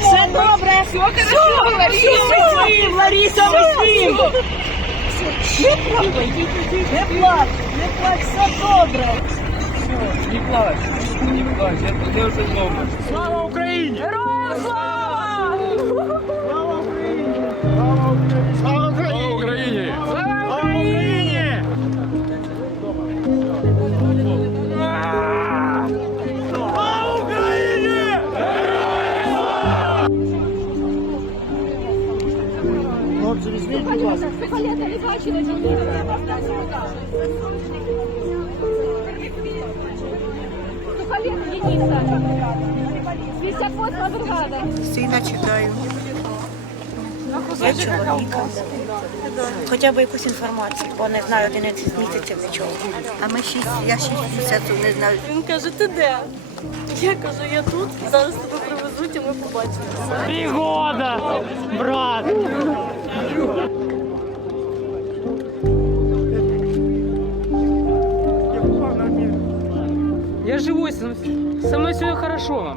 Все добре. Все хорошо. Лариса, Лариса, Василь. Не плач, не плач, не плач, все добре. Не плач, не плач, я ти вже вдома. Слава Україні! Героям слава! Слава Україні! Слава Україні! Слава Україні! Слава Хлопці, візьміть, будь ласка. Пистолета не бачили, Сухолет Дениса. 58 бригада. Сина чекаю. Я чоловіка. Хоча б якусь інформацію, бо не знаю 11 місяців нічого. А ми 6, я 6 місяців не знаю. Він каже, ти де? Я кажу, я тут, зараз тебе привезуть ми побачимося. Пригода, брат! Я живой, со мной все хорошо.